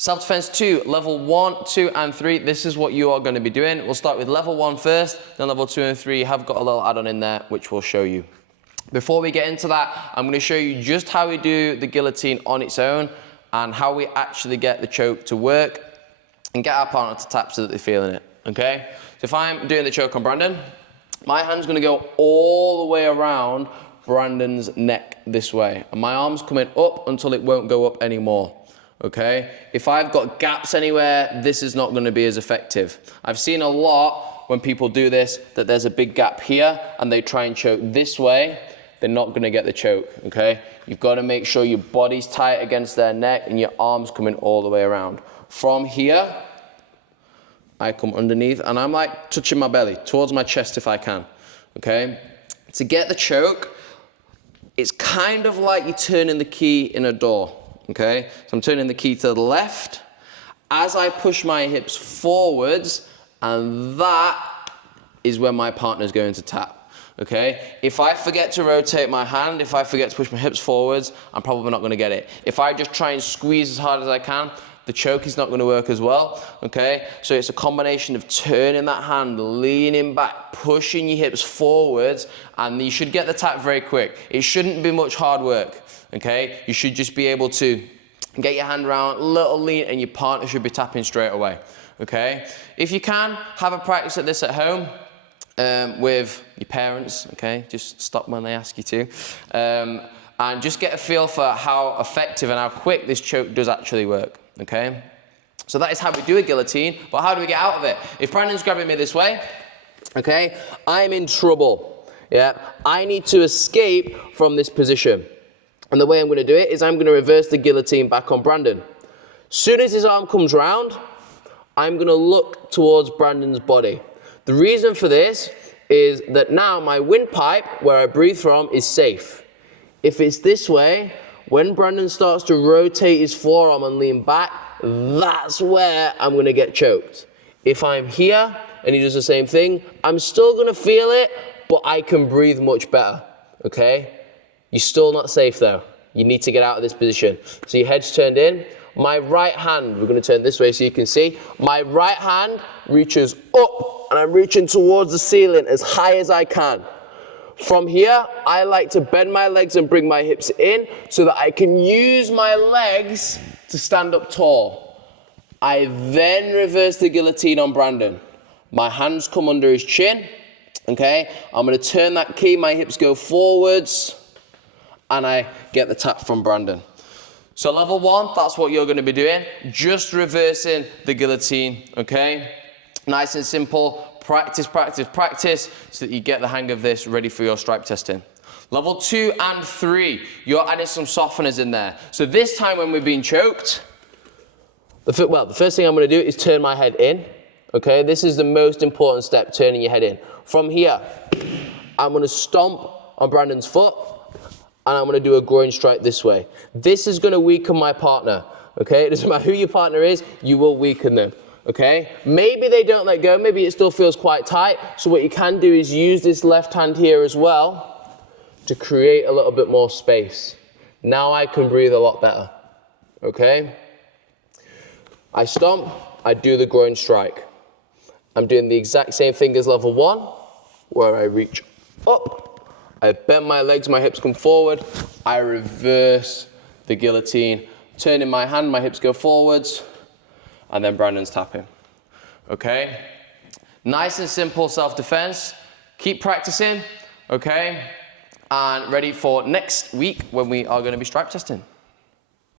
Self-defense 2, level 1, 2, and 3. This is what you are going to be doing. We'll start with level 1 first, then level 2 and 3 have got a little add-on in there, which we'll show you. Before we get into that, I'm going to show you just how we do the guillotine on its own and how we actually get the choke to work and get our partner to tap so that they're feeling it, okay? So if I'm doing the choke on Brandon, my hand's going to go all the way around Brandon's neck this way, and my arm's coming up until it won't go up anymore. Okay, if I've got gaps anywhere, this is not going to be as effective. I've seen a lot when people do this that there's a big gap here and they try and choke this way, they're not going to get the choke, okay? You've got to make sure your body's tight against their neck and your arm's coming all the way around. From here, I come underneath and I'm like touching my belly, towards my chest if I can, okay? To get the choke, it's kind of like you're turning the key in a door. Okay, so I'm turning the key to the left as I push my hips forwards, and that is when my partner's going to tap. Okay, if I forget to rotate my hand, if I forget to push my hips forwards, I'm probably not going to get it. If I just try and squeeze as hard as I can, the choke is not going to work as well. Okay, so it's a combination of turning that hand, leaning back, pushing your hips forwards, and you should get the tap very quick. It shouldn't be much hard work. Okay, you should just be able to get your hand around, a little lean, and your partner should be tapping straight away. Okay, if you can, have a practice at this at home with your parents. Okay, just stop when they ask you to, and just get a feel for how effective and how quick this choke does actually work. Okay, so that is how we do a guillotine, but how do we get out of it? If Brandon's grabbing me this way, okay, I'm in trouble. Yeah, I need to escape from this position. And the way I'm going to do it is I'm going to reverse the guillotine back on Brandon. Soon as his arm comes round, I'm going to look towards Brandon's body. The reason for this is that now my windpipe, where I breathe from, is safe. If it's this way, when Brandon starts to rotate his forearm and lean back, that's where I'm going to get choked. If I'm here and he does the same thing, I'm still going to feel it, but I can breathe much better, okay? You're still not safe though. You need to get out of this position. So your head's turned in. My right hand, we're going to turn this way so you can see. My right hand reaches up and I'm reaching towards the ceiling as high as I can. From here, I like to bend my legs and bring my hips in so that I can use my legs to stand up tall. I then reverse the guillotine on Brandon. My hands come under his chin. Okay, I'm going to turn that key, my hips go forwards, and I get the tap from Brandon. So level 1, that's what you're going to be doing. Just reversing the guillotine, okay? Nice and simple. Practice, practice, practice, so that you get the hang of this ready for your stripe testing. Level 2 and 3, you're adding some softeners in there. So this time when we're being choked, the first thing I'm going to do is turn my head in. Okay, this is the most important step, turning your head in. From here, I'm going to stomp on Brandon's foot, and I'm going to do a groin strike this way. This is going to weaken my partner, okay? It doesn't matter who your partner is, you will weaken them, okay? Maybe they don't let go, maybe it still feels quite tight, so what you can do is use this left hand here as well to create a little bit more space. Now I can breathe a lot better, okay? I stomp, I do the groin strike. I'm doing the exact same thing as level 1, where I reach up, I bend my legs, my hips come forward, I reverse the guillotine, turning my hand, my hips go forwards, and then Brandon's tapping. Okay? Nice and simple self-defense. Keep practicing, okay? And ready for next week when we are going to be stripe testing.